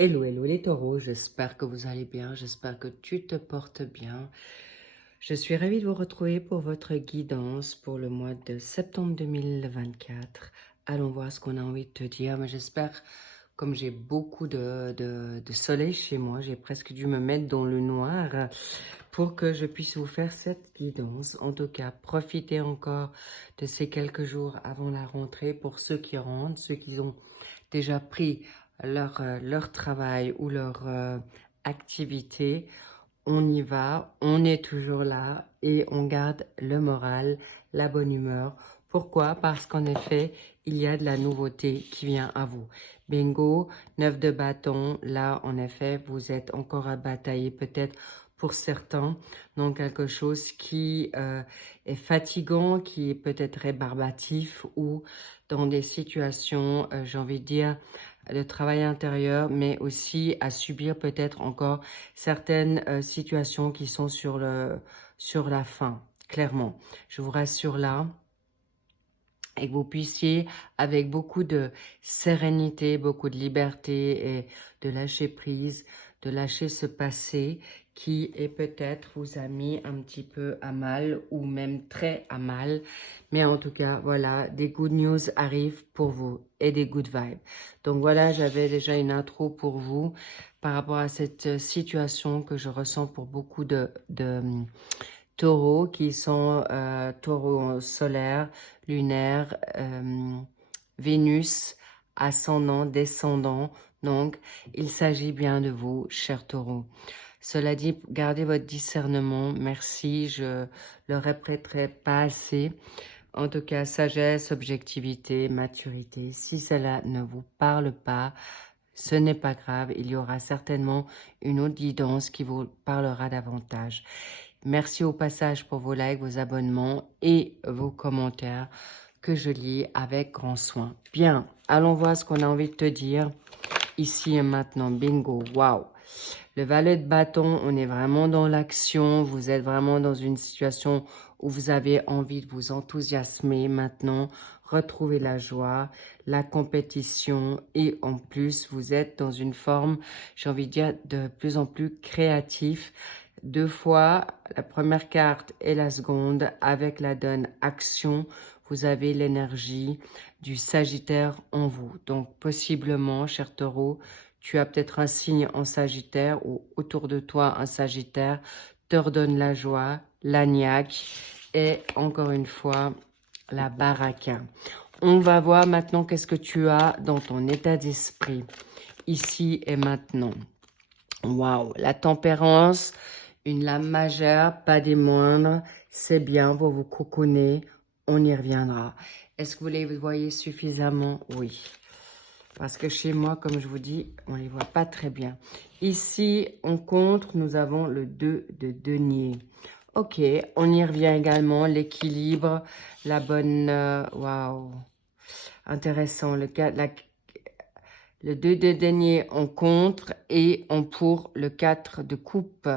Hello, hello les taureaux, j'espère que vous allez bien, j'espère que tu te portes bien. Je suis ravie de vous retrouver pour votre guidance pour le mois de septembre 2024. Allons voir ce qu'on a envie de te dire, mais j'espère, comme j'ai beaucoup de soleil chez moi, j'ai presque dû me mettre dans le noir pour que je puisse vous faire cette guidance. En tout cas, profitez encore de ces quelques jours avant la rentrée pour ceux qui rentrent, ceux qui ont déjà pris leur travail ou leur activité. On y va, on est toujours là et on garde le moral, la bonne humeur. Pourquoi? Parce qu'en effet, il y a de la nouveauté qui vient à vous. Bingo, 9 de bâton, là en effet, vous êtes encore à batailler peut-être pour certains dans quelque chose qui est fatigant, qui est peut-être rébarbatif ou dans des situations, j'ai envie de dire, de travail intérieur, mais aussi à subir peut-être encore certaines situations qui sont sur la fin, clairement. Je vous rassure là, et que vous puissiez, avec beaucoup de sérénité, beaucoup de liberté et de lâcher prise, de lâcher ce passé qui est peut-être vous a mis un petit peu à mal ou même très à mal. Mais en tout cas, voilà, des good news arrivent pour vous et des good vibes. Donc voilà, j'avais déjà une intro pour vous par rapport à cette situation que je ressens pour beaucoup de taureaux qui sont taureaux solaires, lunaires, Vénus, ascendant, descendant. Donc, il s'agit bien de vous, chers taureaux. Cela dit, gardez votre discernement. Merci, je le répéterai pas assez. En tout cas, sagesse, objectivité, maturité. Si cela ne vous parle pas, ce n'est pas grave. Il y aura certainement une autre guidance qui vous parlera davantage. Merci au passage pour vos likes, vos abonnements et vos commentaires que je lis avec grand soin. Bien, allons voir ce qu'on a envie de te dire ici et maintenant. Bingo, waouh! Le valet de bâton, on est vraiment dans l'action. Vous êtes vraiment dans une situation où vous avez envie de vous enthousiasmer maintenant, retrouver la joie, la compétition et en plus, vous êtes dans une forme, j'ai envie de dire, de plus en plus créatif. Deux fois, la première carte et la seconde, avec la donne action, vous avez l'énergie du Sagittaire en vous. Donc, possiblement, cher taureau, tu as peut-être un signe en Sagittaire ou autour de toi un Sagittaire te redonne la joie, la niaque et encore une fois la baraque. On va voir maintenant qu'est-ce que tu as dans ton état d'esprit ici et maintenant. Waouh, la tempérance, une lame majeure, pas des moindres, c'est bien, vous vous coconnez, on y reviendra. Est-ce que vous les voyez suffisamment? Oui. Parce que chez moi, comme je vous dis, on ne les voit pas très bien. Ici, en contre, nous avons le 2 de denier. Ok, on y revient également. L'équilibre, la bonne... Waouh, intéressant. Le 2 de denier en contre et en pour le 4 de coupe.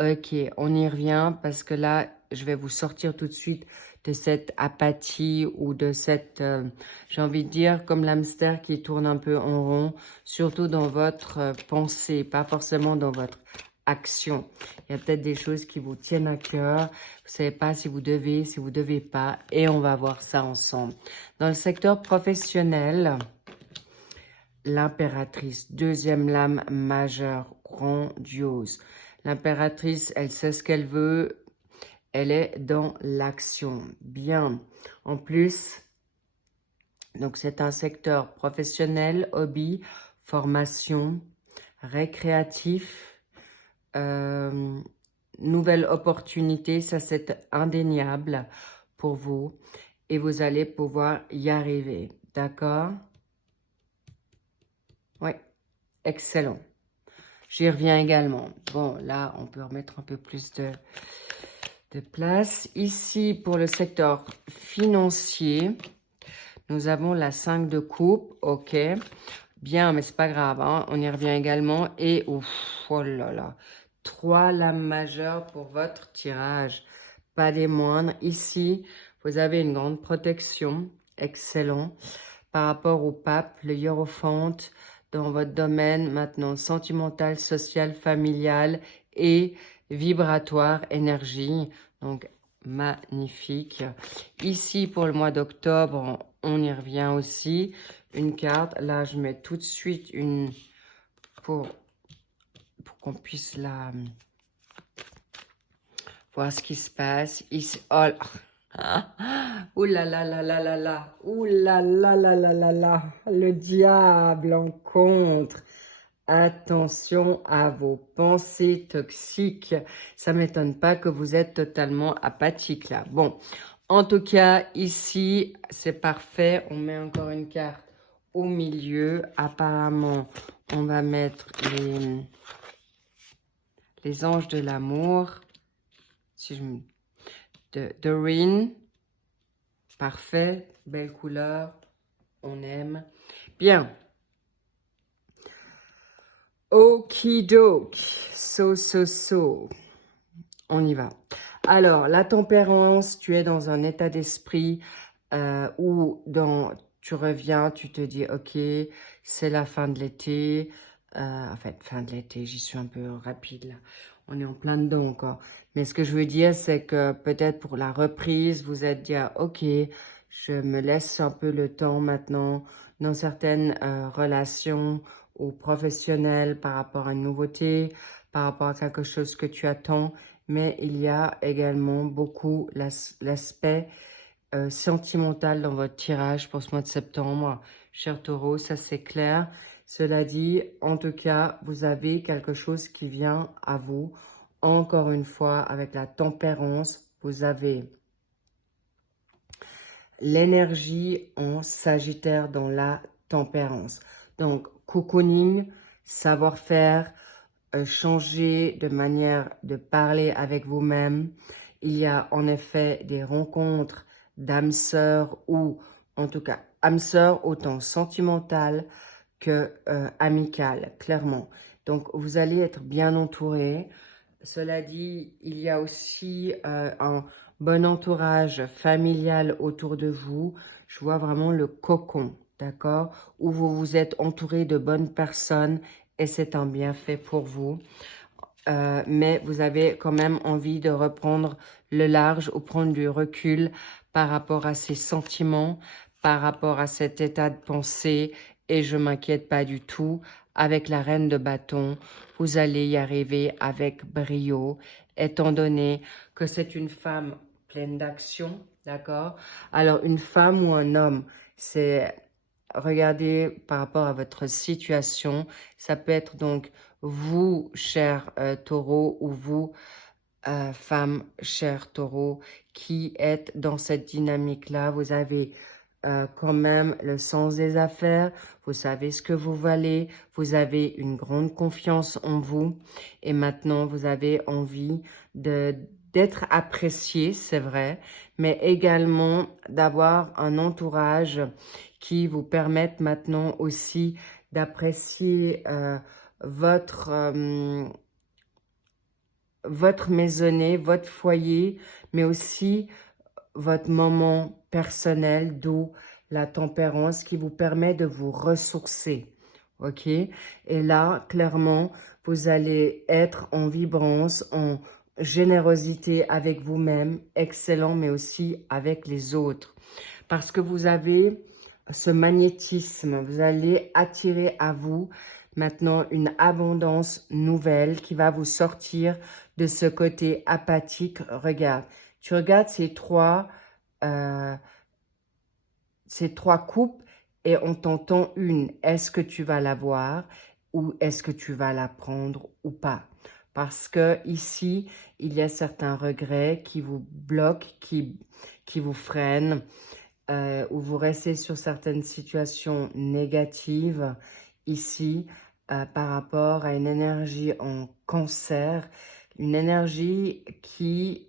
Ok, on y revient parce que là, je vais vous sortir tout de suite de cette apathie ou de cette, j'ai envie de dire, comme l'hamster qui tourne un peu en rond, surtout dans votre pensée, pas forcément dans votre action. Il y a peut-être des choses qui vous tiennent à cœur, vous savez pas si vous devez pas, et on va voir ça ensemble. Dans le secteur professionnel, l'impératrice, deuxième lame majeure, grandiose. L'impératrice, elle sait ce qu'elle veut, elle est dans l'action. Bien. En plus, donc c'est un secteur professionnel, hobby, formation, récréatif, nouvelle opportunité, ça c'est indéniable pour vous et vous allez pouvoir y arriver. D'accord? Oui, excellent. J'y reviens également. Bon, là, on peut remettre un peu plus de place. Ici, pour le secteur financier, nous avons la 5 de coupe. Ok, bien, mais c'est pas grave. Hein, on y revient également. Et, ouf, oh là là, 3 lames majeures pour votre tirage. Pas des moindres. Ici, vous avez une grande protection. Excellent. Par rapport au pape, le hiérophante. dans votre domaine maintenant sentimental, social, familial et vibratoire, énergie. Donc, magnifique. Ici, pour le mois d'octobre, on y revient aussi. Une carte. Là, je mets tout de suite une pour qu'on puisse la voir ce qui se passe. Ici, oh là. Ouh là là là là là là. Ouh là là là là là là. Le diable en contre. Attention à vos pensées toxiques. Ça ne m'étonne pas que vous êtes totalement apathique là. Bon, en tout cas, ici, c'est parfait. On met encore une carte au milieu. Apparemment, on va mettre les anges de l'amour. Si de Doreen. Parfait. Belle couleur. On aime. Bien. Okidoki, so. On y va. Alors, la tempérance, tu es dans un état d'esprit où tu reviens, tu te dis, ok, c'est la fin de l'été. En fait, fin de l'été, j'y suis un peu rapide là. On est en plein dedans encore. Mais ce que je veux dire, c'est que peut-être pour la reprise, vous êtes dit, ok, je me laisse un peu le temps maintenant dans certaines relations ou professionnelles par rapport à une nouveauté, par rapport à quelque chose que tu attends. Mais il y a également beaucoup l'aspect sentimental dans votre tirage pour ce mois de septembre, cher Taureau, ça c'est clair. Cela dit, en tout cas, vous avez quelque chose qui vient à vous. Encore une fois, avec la tempérance, vous avez l'énergie en Sagittaire dans la tempérance. Donc, cocooning, savoir-faire, changer de manière de parler avec vous-même. Il y a en effet des rencontres d'âmes sœurs ou en tout cas âmes sœurs autant sentimentales que amicales, clairement. Donc, vous allez être bien entouré. Cela dit, il y a aussi un bon entourage familial autour de vous. Je vois vraiment le cocon, d'accord? Où vous vous êtes entouré de bonnes personnes et c'est un bienfait pour vous. Mais vous avez quand même envie de reprendre le large ou prendre du recul par rapport à ces sentiments, par rapport à cet état de pensée. Et je ne m'inquiète pas du tout. Avec la reine de bâton, vous allez y arriver avec brio, étant donné que c'est une femme pleine d'action, d'accord? Alors, une femme ou un homme, c'est... Regardez par rapport à votre situation. Ça peut être donc vous, cher taureau, ou vous, femme, cher taureau, qui êtes dans cette dynamique-là. Vous avez quand même le sens des affaires. Vous savez ce que vous valez. Vous avez une grande confiance en vous. Et maintenant, vous avez envie d'être apprécié, c'est vrai, mais également d'avoir un entourage qui vous permette maintenant aussi d'apprécier votre maisonnée, votre foyer, mais aussi votre moment personnel, d'où la tempérance qui vous permet de vous ressourcer. Ok? Et là, clairement, vous allez être en vibrance, en générosité avec vous-même, excellent, mais aussi avec les autres. Parce que vous avez ce magnétisme, vous allez attirer à vous maintenant une abondance nouvelle qui va vous sortir de ce côté apathique. Regarde, tu regardes ces trois coupes et on t'entend une. Est-ce que tu vas la voir ou est-ce que tu vas la prendre ou pas? Parce que ici, il y a certains regrets qui vous bloquent, qui vous freinent, où vous restez sur certaines situations négatives ici par rapport à une énergie en cancer, une énergie qui,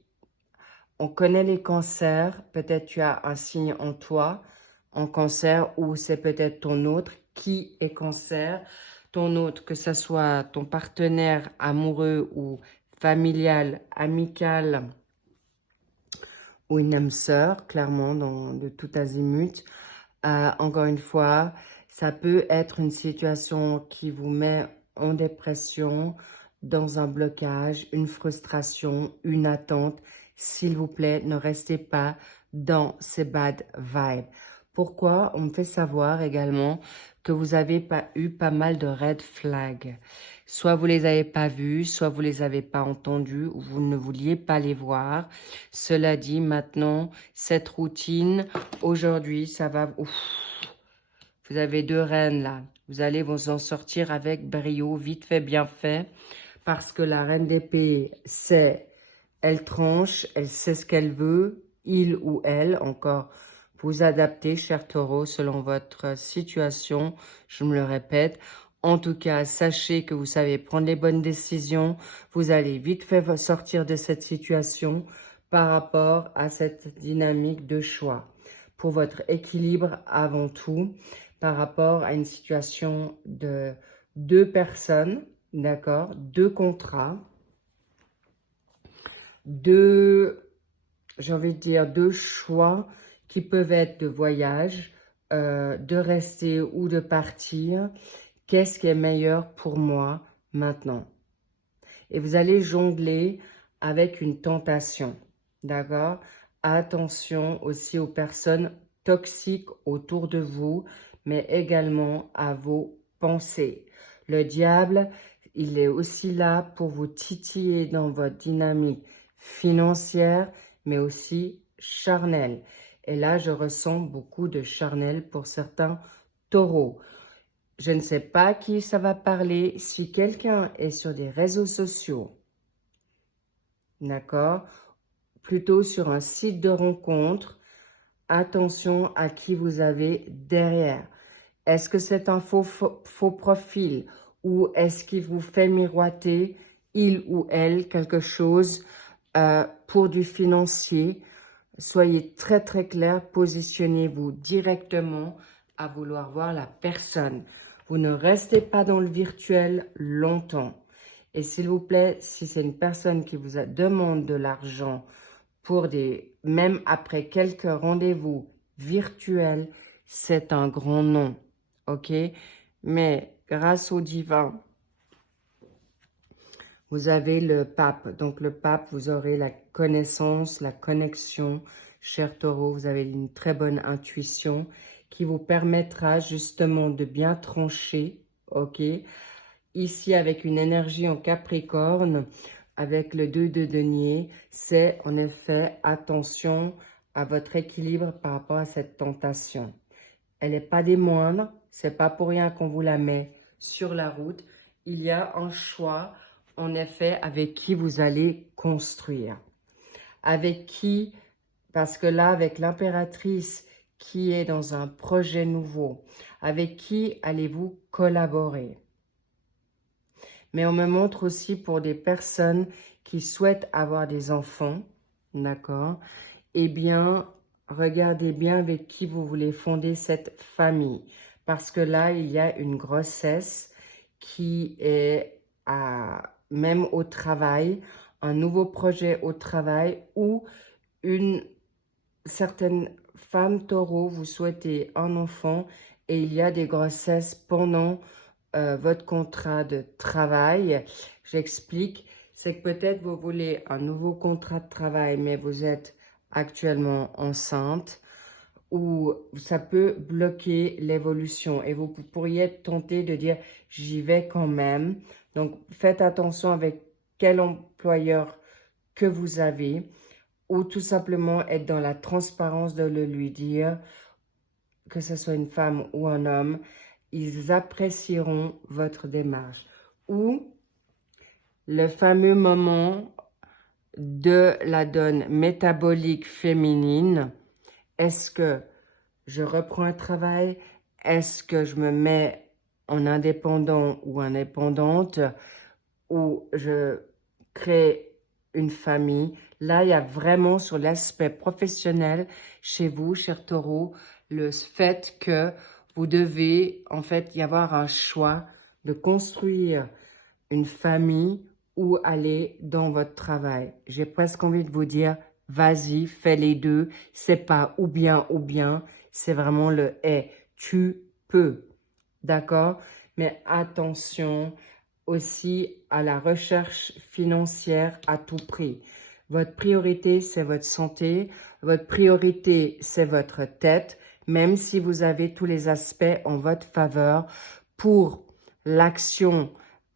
on connaît les cancers, peut-être tu as un signe en toi, en cancer, ou c'est peut-être ton autre qui est cancer, ton autre, que ce soit ton partenaire amoureux ou familial, amical, ou une âme sœur, clairement, de tout azimut. Encore une fois, Ça peut être une situation qui vous met en dépression, dans un blocage, une frustration, une attente. S'il vous plaît, ne restez pas dans ces bad vibes. Pourquoi? On me fait savoir également que vous avez eu pas mal de red flags. Soit vous les avez pas vus, soit vous les avez pas entendus, ou vous ne vouliez pas les voir. Cela dit, maintenant, cette routine, aujourd'hui, ça va... Ouf, vous avez 2 reines là. Vous allez vous en sortir avec brio, vite fait, bien fait. Parce que la reine d'épée, elle tranche, elle sait ce qu'elle veut, il ou elle, encore vous adaptez, cher taureau, selon votre situation, je me le répète. En tout cas, sachez que vous savez prendre les bonnes décisions, vous allez vite fait sortir de cette situation par rapport à cette dynamique de choix. Pour votre équilibre avant tout, par rapport à une situation de 2 personnes, d'accord, 2 contrats, 2, j'ai envie de dire, 2 choix qui peuvent être de voyage, de rester ou de partir. Qu'est-ce qui est meilleur pour moi maintenant? Et vous allez jongler avec une tentation, d'accord? Attention aussi aux personnes toxiques autour de vous, mais également à vos pensées. Le diable, il est aussi là pour vous titiller dans votre dynamique financière, mais aussi charnelle. Et là, je ressens beaucoup de charnel pour certains taureaux. Je ne sais pas à qui ça va parler. Si quelqu'un est sur des réseaux sociaux, d'accord, plutôt sur un site de rencontre, attention à qui vous avez derrière. Est-ce que c'est un faux profil ou est-ce qu'il vous fait miroiter, il ou elle, quelque chose pour du financier? Soyez très très clair, positionnez-vous directement à vouloir voir la personne. Vous ne restez pas dans le virtuel longtemps. Et s'il vous plaît, si c'est une personne qui vous demande de l'argent pour même après quelques rendez-vous virtuels, c'est un grand non. Ok? Mais grâce au divin, vous avez le pape. Donc le pape, vous aurez la connaissance, la connexion. Cher taureau, vous avez une très bonne intuition qui vous permettra justement de bien trancher. Ok? Ici, avec une énergie en Capricorne, avec le 2 de denier, c'est en effet attention à votre équilibre par rapport à cette tentation. Elle n'est pas des moindres, c'est pas pour rien qu'on vous la met sur la route. Il y a un choix, en effet, avec qui vous allez construire. Avec qui, parce que là, avec l'impératrice qui est dans un projet nouveau, avec qui allez-vous collaborer? Mais on me montre aussi pour des personnes qui souhaitent avoir des enfants, d'accord? Eh bien, regardez bien avec qui vous voulez fonder cette famille. Parce que là, il y a une grossesse qui est même au travail, un nouveau projet au travail ou une certaine femme taureau, vous souhaitez un enfant et il y a des grossesses pendant votre contrat de travail. J'explique, c'est que peut-être vous voulez un nouveau contrat de travail, mais vous êtes actuellement enceinte, ou ça peut bloquer l'évolution et vous pourriez être tenté de dire j'y vais quand même. Donc faites attention avec quel employeur que vous avez, ou tout simplement être dans la transparence de le lui dire, que ce soit une femme ou un homme, ils apprécieront votre démarche. Ou le fameux moment de la donne métabolique féminine. Est-ce que je reprends un travail? Est-ce que je me mets en indépendant ou indépendante? Ou je crée une famille? Là, il y a vraiment sur l'aspect professionnel chez vous, cher taureau, le fait que vous devez en fait y avoir un choix de construire une famille ou aller dans votre travail. J'ai presque envie de vous dire, vas-y, fais les deux. C'est pas ou bien, c'est vraiment le « et ». Tu peux. d'accord? Mais attention aussi à la recherche financière à tout prix. Votre priorité, c'est votre santé. Votre priorité, c'est votre tête, même si vous avez tous les aspects en votre faveur. Pour l'action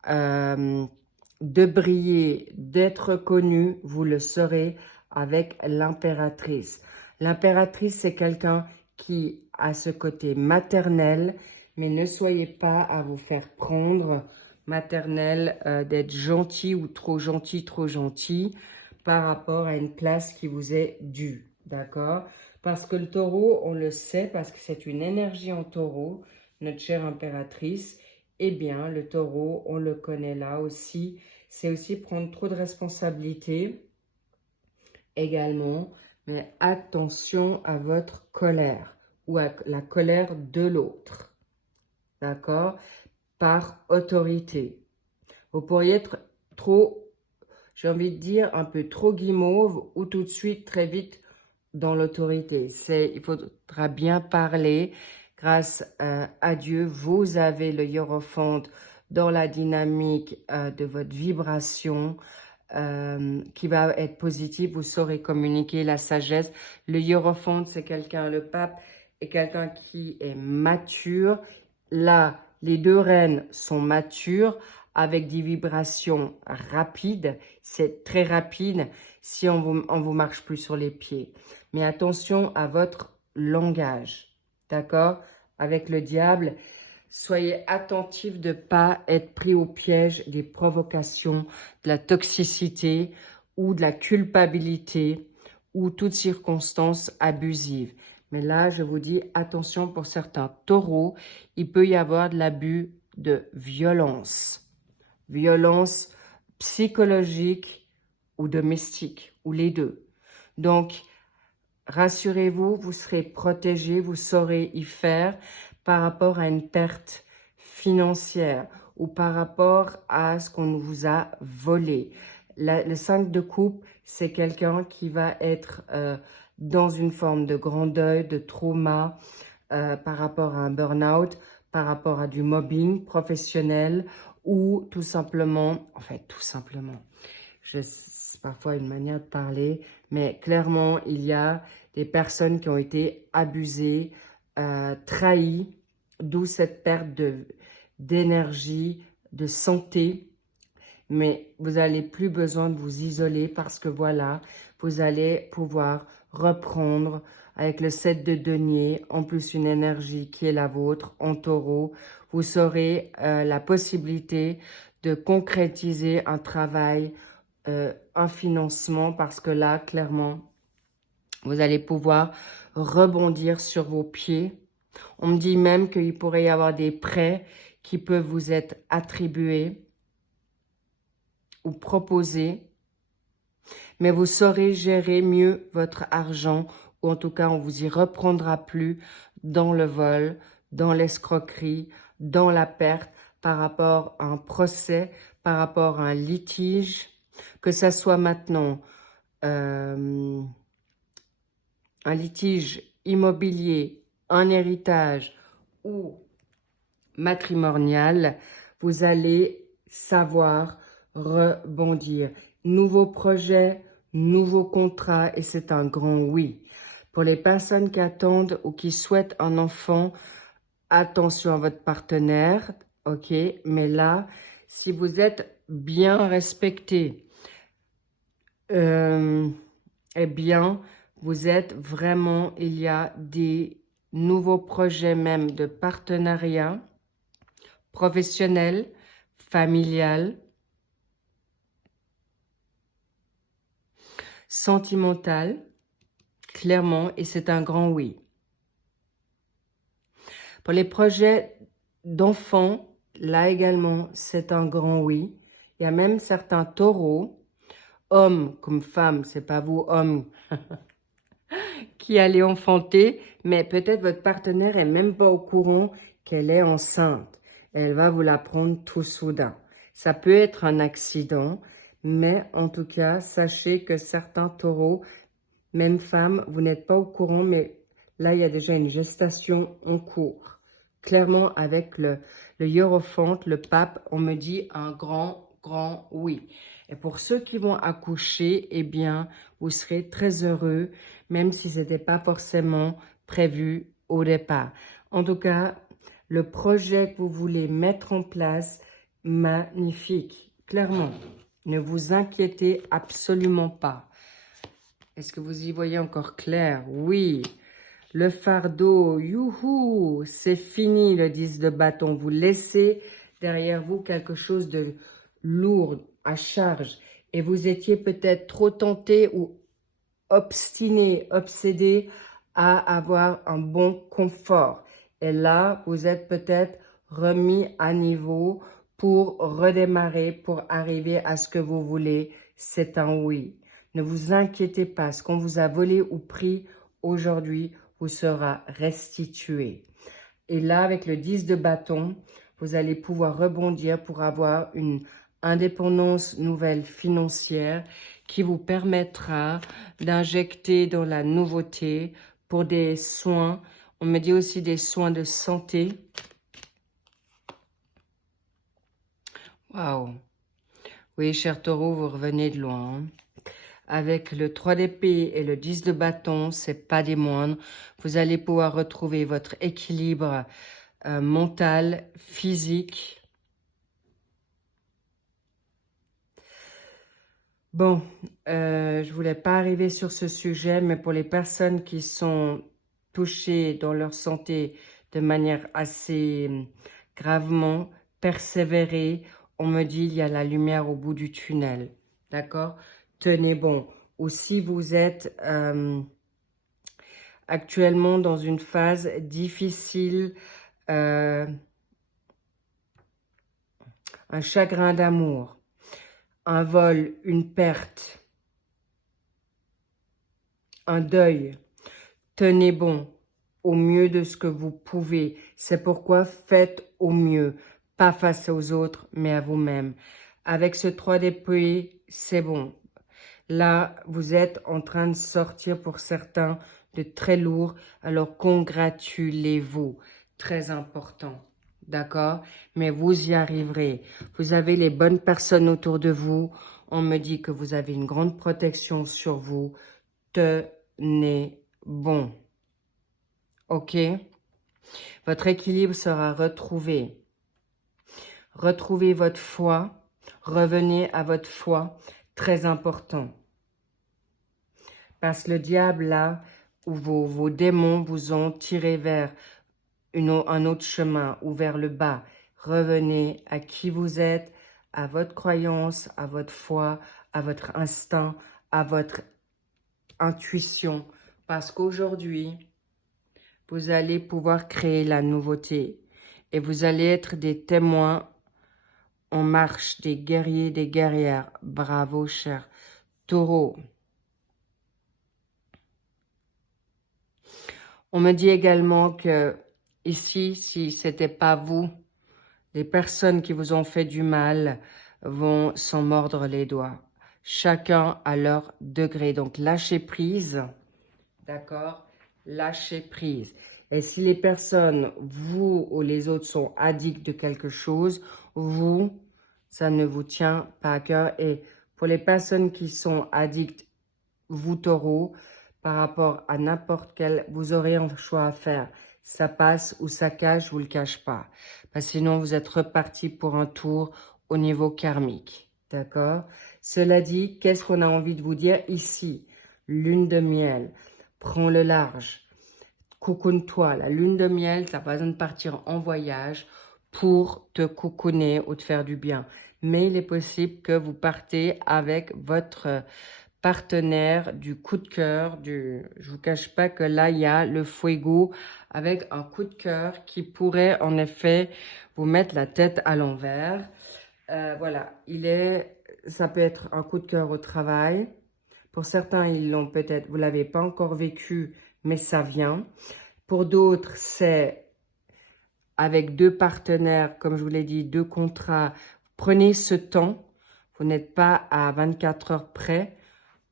de briller, d'être connu, vous le serez avec l'impératrice. L'impératrice, c'est quelqu'un qui a ce côté maternel, mais ne soyez pas à vous faire prendre maternel, d'être gentil ou trop gentil par rapport à une place qui vous est due, d'accord? Parce que le taureau, on le sait, parce que c'est une énergie en taureau, notre chère impératrice, eh bien, le taureau, on le connaît là aussi, c'est aussi prendre trop de responsabilités également, mais attention à votre colère ou à la colère de l'autre, d'accord? Par autorité. Vous pourriez être trop, j'ai envie de dire, un peu trop guimauve ou tout de suite, très vite, dans l'autorité. Il faudra bien parler. Grâce à Dieu, vous avez le hiérophante dans la dynamique de votre vibration qui va être positive. Vous saurez communiquer la sagesse. Le hiérophante, c'est quelqu'un, le pape est quelqu'un qui est mature. Là, les deux reines sont matures avec des vibrations rapides. C'est très rapide si on vous marche plus sur les pieds. Mais attention à votre langage, d'accord? Avec le diable, soyez attentif de ne pas être pris au piège des provocations, de la toxicité ou de la culpabilité ou toute circonstance abusive. Mais là, je vous dis, attention pour certains taureaux, il peut y avoir de l'abus de violence. Violence psychologique ou domestique, ou les deux. Donc, rassurez-vous, vous serez protégé, vous saurez y faire par rapport à une perte financière ou par rapport à ce qu'on vous a volé. Le 5 de coupe, c'est quelqu'un qui va être dans une forme de grand deuil, de trauma par rapport à un burn-out, par rapport à du mobbing professionnel ou tout simplement, c'est parfois une manière de parler, mais clairement, il y a des personnes qui ont été abusées, trahies, d'où cette perte d'énergie, de santé. Mais vous n'avez plus besoin de vous isoler parce que voilà, vous allez pouvoir reprendre avec le 7 de denier, en plus une énergie qui est la vôtre en taureau. Vous aurez la possibilité de concrétiser un travail, un financement, parce que là, clairement, vous allez pouvoir rebondir sur vos pieds. On me dit même qu'il pourrait y avoir des prêts qui peuvent vous être attribués ou proposés. Mais vous saurez gérer mieux votre argent, ou en tout cas, on vous y reprendra plus dans le vol, dans l'escroquerie, dans la perte, par rapport à un procès, par rapport à un litige, que ça soit maintenant un litige immobilier, un héritage ou matrimonial, vous allez savoir rebondir. Nouveau projet, nouveau contrat, et c'est un grand oui. Pour les personnes qui attendent ou qui souhaitent un enfant, attention à votre partenaire, ok? Mais là, si vous êtes bien respecté, eh bien, vous êtes vraiment, il y a des nouveaux projets même de partenariat professionnel, familial, sentimental, clairement, et c'est un grand oui. Pour les projets d'enfants, là également, c'est un grand oui. Il y a même certains taureaux, hommes comme femmes, c'est pas vous, hommes, qui allez enfanter, mais peut-être votre partenaire est même pas au courant qu'elle est enceinte. Elle va vous l'apprendre tout soudain. Ça peut être un accident, mais en tout cas, sachez que certains taureaux, même femmes, vous n'êtes pas au courant, mais là, il y a déjà une gestation en cours. Clairement, avec le hiérophante, le pape, on me dit un grand oui. Et pour ceux qui vont accoucher, eh bien, vous serez très heureux, même si ce n'était pas forcément prévu au départ. En tout cas, le projet que vous voulez mettre en place, magnifique, clairement. Ne vous inquiétez absolument pas. Est-ce que vous y voyez encore clair? Oui. Le fardeau, youhou, c'est fini le 10 de bâton. Vous laissez derrière vous quelque chose de lourd, à charge. Et vous étiez peut-être trop tenté ou obstiné, obsédé à avoir un bon confort. Et là, vous êtes peut-être remis à niveau pour redémarrer, pour arriver à ce que vous voulez. C'est un oui. Ne vous inquiétez pas, ce qu'on vous a volé ou pris aujourd'hui vous sera restitué. Et là, avec le 10 de bâton, vous allez pouvoir rebondir pour avoir une indépendance nouvelle financière qui vous permettra d'injecter dans la nouveauté pour des soins. On me dit aussi des soins de santé. Waouh! Oui, cher taureau, vous revenez de loin. Hein? Avec le 3 d'épée et le 10 de bâton, c'est pas des moindres. Vous allez pouvoir retrouver votre équilibre mental, physique. Bon, je voulais pas arriver sur ce sujet, mais pour les personnes qui sont touchées dans leur santé de manière assez gravement, persévérez. On me dit il y a la lumière au bout du tunnel, d'accord? Tenez bon. Ou si vous êtes actuellement dans une phase difficile, un chagrin d'amour, un vol, une perte, un deuil, tenez bon au mieux de ce que vous pouvez. C'est pourquoi faites au mieux, pas face aux autres, mais à vous-même. Avec ce 3 d'épée, c'est bon. Là, vous êtes en train de sortir pour certains de très lourd, alors congratulez-vous. Très important, d'accord? Mais vous y arriverez. Vous avez les bonnes personnes autour de vous. On me dit que vous avez une grande protection sur vous. Tenez bon. Ok? Votre équilibre sera retrouvé. Retrouvez votre foi. Revenez à votre foi. Très important. Parce que le diable, là, où vos démons vous ont tiré vers un autre chemin ou vers le bas. Revenez à qui vous êtes, à votre croyance, à votre foi, à votre instinct, à votre intuition. Parce qu'aujourd'hui, vous allez pouvoir créer la nouveauté. Et vous allez être des témoins en marche, des guerriers, des guerrières. Bravo, cher taureau. On me dit également que ici, si ce n'était pas vous, les personnes qui vous ont fait du mal vont s'en mordre les doigts. Chacun à leur degré. Donc, lâchez prise. D'accord? Lâchez prise. Et si les personnes, vous ou les autres, sont addicts de quelque chose, vous, ça ne vous tient pas à cœur. Et pour les personnes qui sont addicts, vous, taureau, par rapport à n'importe quel, vous aurez un choix à faire. Ça passe ou ça cache, je vous le cache pas. Parce que sinon, vous êtes reparti pour un tour au niveau karmique. D'accord? Cela dit, qu'est-ce qu'on a envie de vous dire ici? Lune de miel. Prends le large. Coucoune-toi. La lune de miel, tu n'as pas besoin de partir en voyage pour te coucouner ou te faire du bien. Mais il est possible que vous partez avec votre partenaire du coup de cœur. Je vous cache pas que là, il y a le fuego avec un coup de cœur qui pourrait en effet vous mettre la tête à l'envers. Voilà, ça peut être un coup de cœur au travail. Pour certains, ils l'ont peut-être, vous l'avez pas encore vécu, mais ça vient. Pour d'autres, c'est avec deux partenaires, comme je vous l'ai dit, deux contrats. Prenez ce temps. Vous n'êtes pas à 24 heures près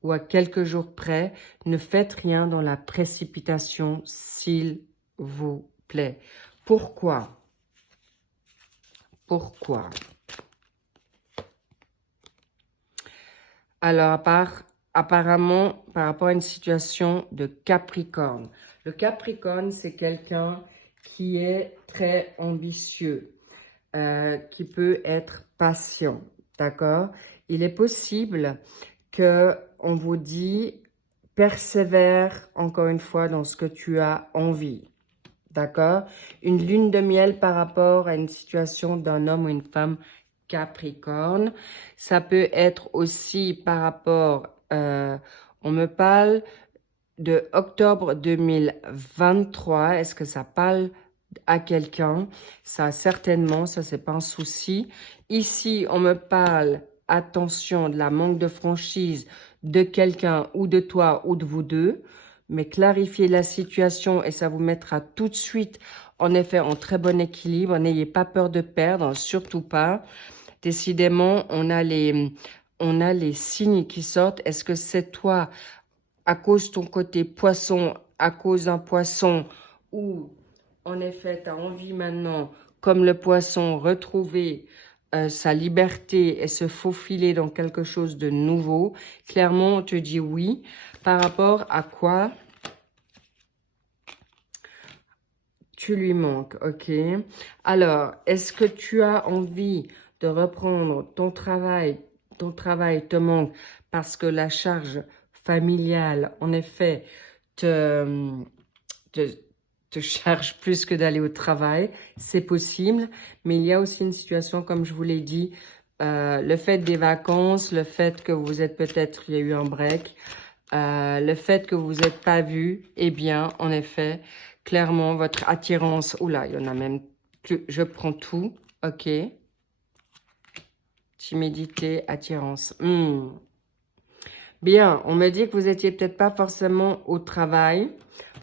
ou à quelques jours près. Ne faites rien dans la précipitation, s'il vous plaît. Pourquoi? Pourquoi? Alors, apparemment, par rapport à une situation de Capricorne. Le Capricorne, c'est quelqu'un qui est très ambitieux, qui peut être patient, d'accord? Il est possible qu'on vous dit, persévère encore une fois dans ce que tu as envie, d'accord? Une lune de miel par rapport à une situation d'un homme ou une femme Capricorne. Ça peut être aussi par rapport, on me parle de octobre 2023. Est-ce que ça parle à quelqu'un? Ça, certainement, ça, c'est pas un souci. Ici, on me parle, attention, de la manque de franchise de quelqu'un ou de toi ou de vous deux. Mais clarifiez la situation et ça vous mettra tout de suite, en effet, en très bon équilibre. N'ayez pas peur de perdre, surtout pas. Décidément, on a les signes qui sortent. Est-ce que c'est toi, à cause de ton côté poisson, à cause d'un poisson, ou en effet, tu as envie maintenant, comme le poisson, retrouver sa liberté et se faufiler dans quelque chose de nouveau? Clairement, on te dit oui. Par rapport à quoi tu lui manques, ok? Alors, est-ce que tu as envie de reprendre ton travail te manque parce que la charge familiale, en effet, te, te charge plus que d'aller au travail, c'est possible, mais il y a aussi une situation, comme je vous l'ai dit, le fait des vacances, le fait que vous êtes peut-être, il y a eu un break, le fait que vous n'êtes pas vu, eh bien, en effet, clairement, votre attirance, oula, il y en a même plus, je prends tout, ok, timidité, attirance, Bien, on me dit que vous étiez peut-être pas forcément au travail,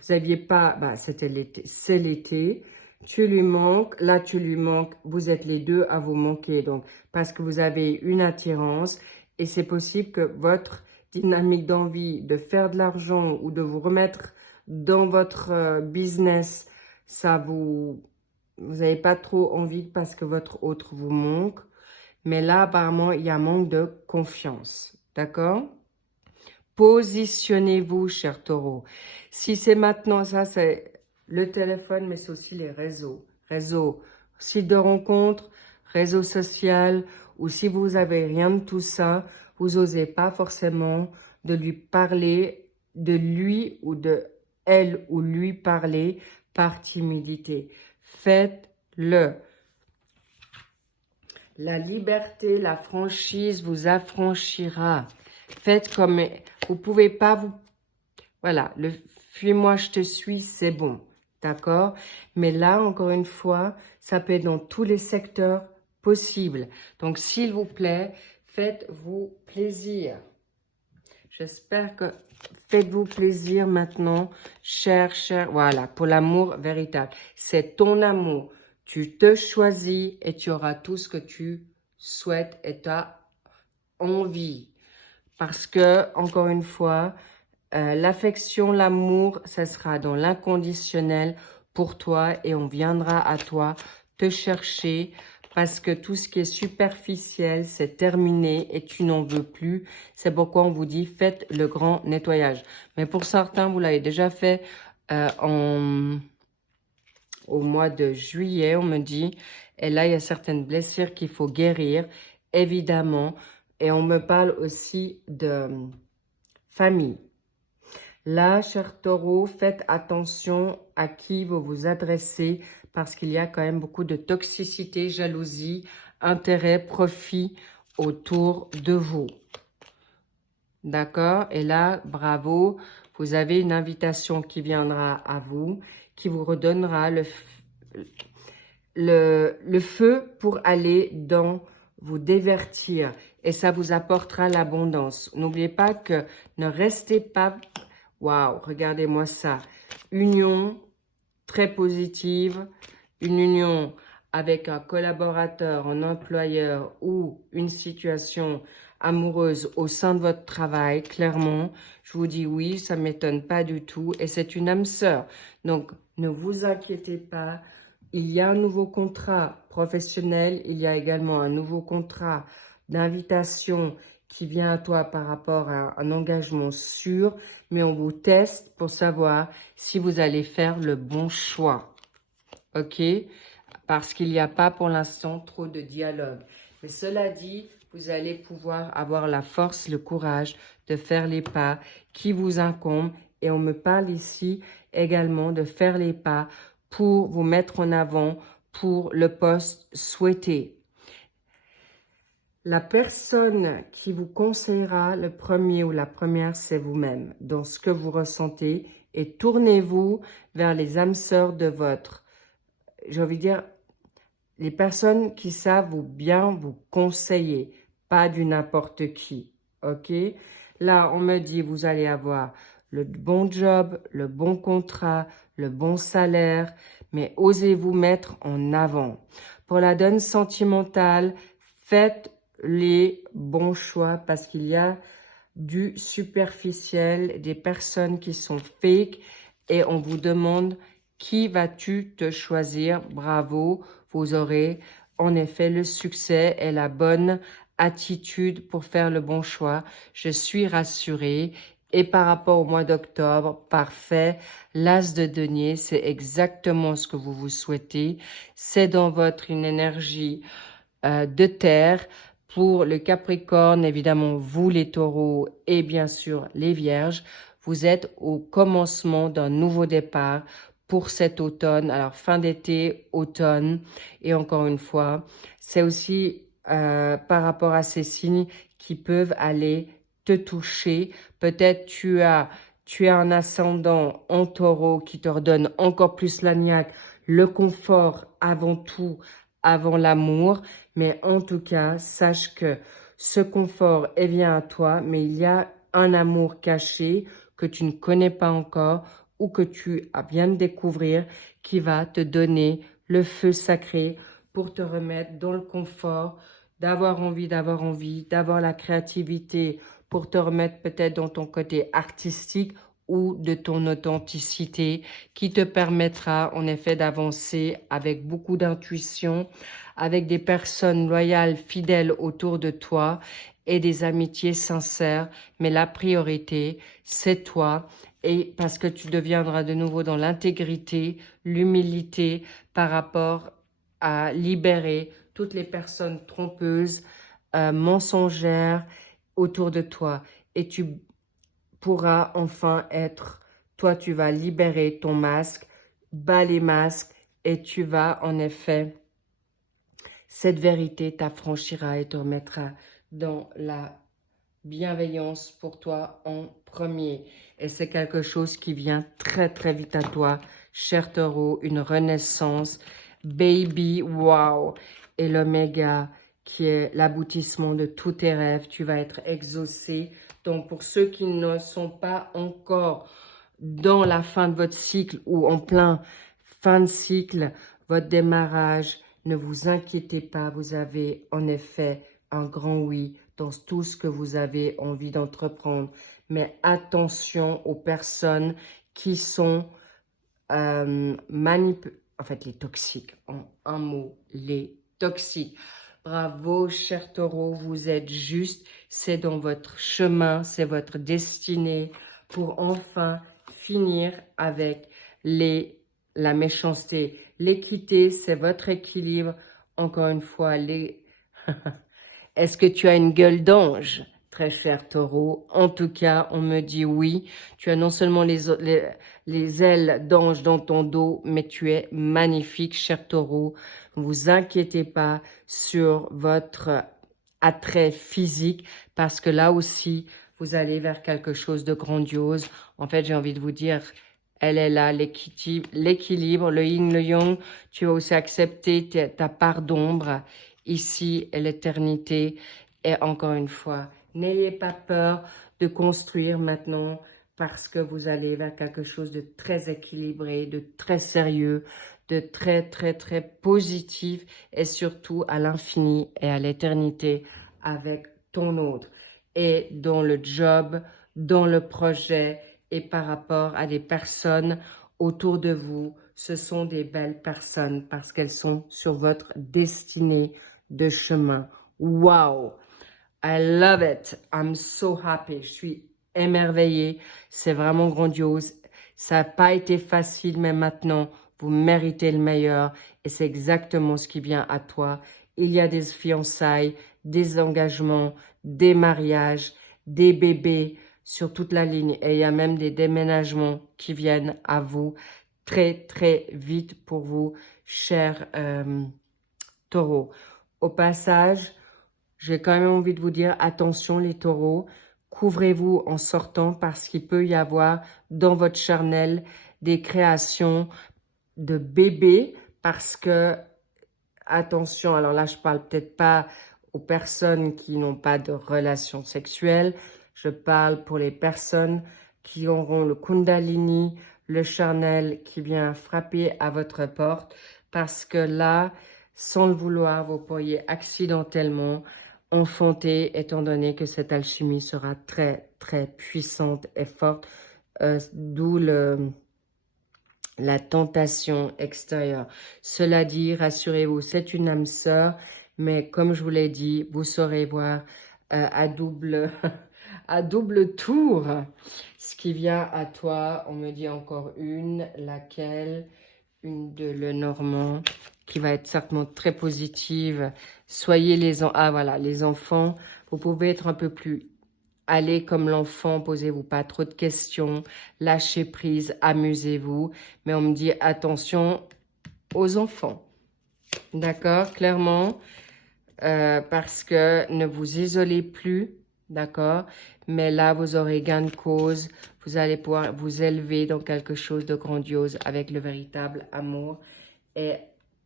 vous aviez pas, bah c'était l'été, c'est l'été, tu lui manques, là tu lui manques, vous êtes les deux à vous manquer, donc parce que vous avez une attirance et c'est possible que votre dynamique d'envie de faire de l'argent ou de vous remettre dans votre business, ça vous n'avez pas trop envie parce que votre autre vous manque, mais là apparemment il y a un manque de confiance, d'accord? Positionnez-vous, cher taureau. Si c'est maintenant, ça c'est le téléphone, mais c'est aussi les réseaux. Réseaux, site de rencontre, réseau social, ou si vous avez rien de tout ça, vous n'osez pas forcément de lui parler, de lui ou de elle ou lui parler par timidité. Faites-le. La liberté, la franchise vous affranchira. Faites comme... Vous pouvez pas vous... Voilà, le fuis-moi, je te suis, c'est bon. D'accord? Mais là, encore une fois, ça peut être dans tous les secteurs possibles. Donc, s'il vous plaît, faites-vous plaisir. J'espère que... Faites-vous plaisir maintenant, cher. Voilà, pour l'amour véritable. C'est ton amour. Tu te choisis et tu auras tout ce que tu souhaites et tu as envie. Parce que, encore une fois, l'affection, l'amour, ça sera dans l'inconditionnel pour toi et on viendra à toi te chercher parce que tout ce qui est superficiel, c'est terminé et tu n'en veux plus. C'est pourquoi on vous dit faites le grand nettoyage. Mais pour certains, vous l'avez déjà fait au mois de juillet, on me dit. Et là, il y a certaines blessures qu'il faut guérir, évidemment. Et on me parle aussi de famille. Là, cher taureau, faites attention à qui vous vous adressez parce qu'il y a quand même beaucoup de toxicité, jalousie, intérêt, profit autour de vous. D'accord? Et là, bravo, vous avez une invitation qui viendra à vous, qui vous redonnera le feu pour aller dans vous divertir et ça vous apportera l'abondance. N'oubliez pas que ne restez pas... Waouh, regardez-moi ça. Union très positive, une union avec un collaborateur, un employeur ou une situation amoureuse au sein de votre travail, clairement, je vous dis oui, ça ne m'étonne pas du tout et c'est une âme sœur. Donc, ne vous inquiétez pas, il y a un nouveau contrat professionnel, il y a également un nouveau contrat d'invitation qui vient à toi par rapport à un engagement sûr, mais on vous teste pour savoir si vous allez faire le bon choix, ok? Parce qu'il n'y a pas pour l'instant trop de dialogue. Mais cela dit, vous allez pouvoir avoir la force, le courage de faire les pas qui vous incombent. Et on me parle ici également de faire les pas pour vous mettre en avant pour le poste souhaité. La personne qui vous conseillera le premier ou la première, c'est vous-même, dans ce que vous ressentez. Et tournez-vous vers les âmes sœurs de votre, j'ai envie de dire, les personnes qui savent bien vous conseiller, pas du n'importe qui, ok? Là, on me dit, vous allez avoir le bon job, le bon contrat, le bon salaire, mais osez vous mettre en avant. Pour la donne sentimentale, faites les bons choix parce qu'il y a du superficiel, des personnes qui sont fake et on vous demande qui vas-tu te choisir. Bravo, vous aurez en effet le succès et la bonne attitude pour faire le bon choix. Je suis rassurée. Et par rapport au mois d'octobre, parfait. L'as de denier, c'est exactement ce que vous vous souhaitez. C'est dans votre une énergie de terre. Pour le Capricorne, évidemment, vous les taureaux et bien sûr les vierges, vous êtes au commencement d'un nouveau départ pour cet automne. Alors fin d'été, automne et encore une fois, c'est aussi par rapport à ces signes qui peuvent aller te toucher. Peut-être tu as un ascendant en taureau qui te redonne encore plus la niaque, le confort avant tout, avant l'amour. Mais en tout cas, sache que ce confort vient à toi, mais il y a un amour caché que tu ne connais pas encore ou que tu viens de découvrir qui va te donner le feu sacré pour te remettre dans le confort, d'avoir envie, d'avoir la créativité pour te remettre peut-être dans ton côté artistique ou de ton authenticité qui te permettra en effet d'avancer avec beaucoup d'intuition, avec des personnes loyales, fidèles autour de toi et des amitiés sincères. Mais la priorité, c'est toi. Et parce que tu deviendras de nouveau dans l'intégrité, l'humilité par rapport à libérer toutes les personnes trompeuses, mensongères autour de toi. Et tu pourras enfin être, toi tu vas libérer ton masque, bas les masques et tu vas en effet, cette vérité t'affranchira et te remettra dans la bienveillance pour toi en premier. Et c'est quelque chose qui vient très très vite à toi, cher taureau, une renaissance, baby, wow. Et l'oméga qui est l'aboutissement de tous tes rêves, tu vas être exaucé. Donc pour ceux qui ne sont pas encore dans la fin de votre cycle ou en plein fin de cycle, votre démarrage, ne vous inquiétez pas, vous avez en effet un grand oui dans tout ce que vous avez envie d'entreprendre. Mais attention aux personnes qui sont en fait les toxiques, en un mot, les toxiques. Bravo, cher taureau, vous êtes juste, c'est dans votre chemin, c'est votre destinée pour enfin finir avec la méchanceté. L'équité, c'est votre équilibre. Encore une fois, est-ce que tu as une gueule d'ange, très cher taureau? En tout cas, on me dit oui. Tu as non seulement les ailes d'ange dans ton dos, mais tu es magnifique, cher taureau. Ne vous inquiétez pas sur votre attrait physique, parce que là aussi, vous allez vers quelque chose de grandiose. En fait, j'ai envie de vous dire, elle est là, l'équilibre, le yin, le yang. Tu vas aussi accepter ta part d'ombre ici et l'éternité. Et encore une fois, n'ayez pas peur de construire maintenant parce que vous allez vers quelque chose de très équilibré, de très sérieux, de très, très, très positif et surtout à l'infini et à l'éternité avec ton autre. Et dans le job, dans le projet et par rapport à des personnes autour de vous, ce sont des belles personnes parce qu'elles sont sur votre destinée de chemin. Wow! I love it. I'm so happy. Je suis émerveillée. C'est vraiment grandiose. Ça n'a pas été facile, mais maintenant, vous méritez le meilleur. Et c'est exactement ce qui vient à toi. Il y a des fiançailles, des engagements, des mariages, des bébés sur toute la ligne. Et il y a même des déménagements qui viennent à vous très, très vite pour vous, chers taureaux. Au passage, j'ai quand même envie de vous dire, attention les taureaux, couvrez-vous en sortant parce qu'il peut y avoir dans votre charnel des créations de bébés parce que, attention, alors là je parle peut-être pas aux personnes qui n'ont pas de relations sexuelles, je parle pour les personnes qui auront le Kundalini, le charnel qui vient frapper à votre porte parce que là, sans le vouloir, vous pourriez accidentellement enfanter étant donné que cette alchimie sera très, très puissante et forte, d'où la tentation extérieure. Cela dit, rassurez-vous, c'est une âme sœur, mais comme je vous l'ai dit, vous saurez voir à double, à double tour ce qui vient à toi. On me dit encore une, laquelle? Une de Lenormand, qui va être certainement très positive. Soyez les enfants. Vous pouvez être un peu plus allez comme l'enfant, posez-vous pas trop de questions, lâchez prise, amusez-vous. Mais on me dit attention aux enfants. D'accord, clairement, parce que ne vous isolez plus, d'accord? Mais là, vous aurez gain de cause, vous allez pouvoir vous élever dans quelque chose de grandiose avec le véritable amour. Et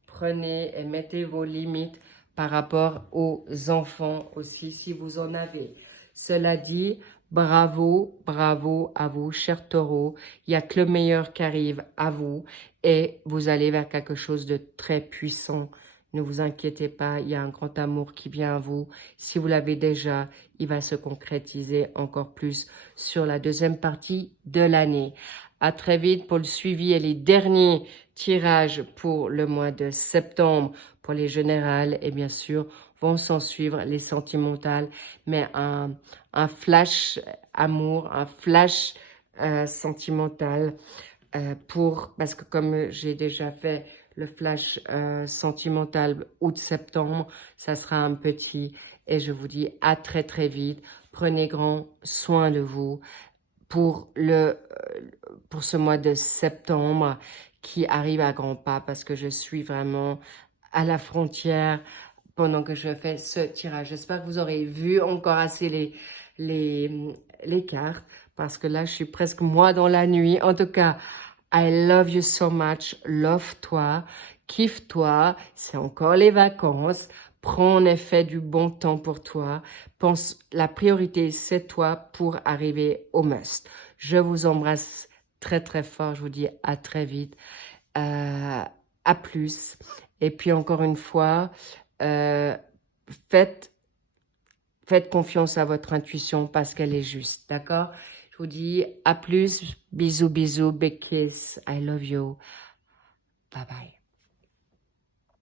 prenez et mettez vos limites par rapport aux enfants aussi, si vous en avez. Cela dit, bravo, bravo à vous, chers taureaux. Il n'y a que le meilleur qui arrive à vous et vous allez vers quelque chose de très puissant. Ne vous inquiétez pas, il y a un grand amour qui vient à vous. Si vous l'avez déjà, il va se concrétiser encore plus sur la deuxième partie de l'année. À très vite pour le suivi et les derniers tirages pour le mois de septembre pour les générales et bien sûr vont s'en suivre les sentimentales, mais un flash amour, un flash sentimental parce que comme j'ai déjà fait le flash sentimental août-septembre, ça sera un petit et je vous dis à très très vite. Prenez grand soin de vous pour ce mois de septembre qui arrive à grands pas parce que je suis vraiment à la frontière pendant que je fais ce tirage. J'espère que vous aurez vu encore assez les cartes parce que là, je suis presque moi dans la nuit. En tout cas, I love you so much. Love-toi, kiffe-toi. C'est encore les vacances. Prends en effet du bon temps pour toi. Pense, la priorité, c'est toi pour arriver au must. Je vous embrasse très, très fort. Je vous dis à très vite. À plus. Et puis, encore une fois, faites confiance à votre intuition parce qu'elle est juste. D'accord? Je vous dis à plus. Bisous, bisous. Big kiss. I love you. Bye bye.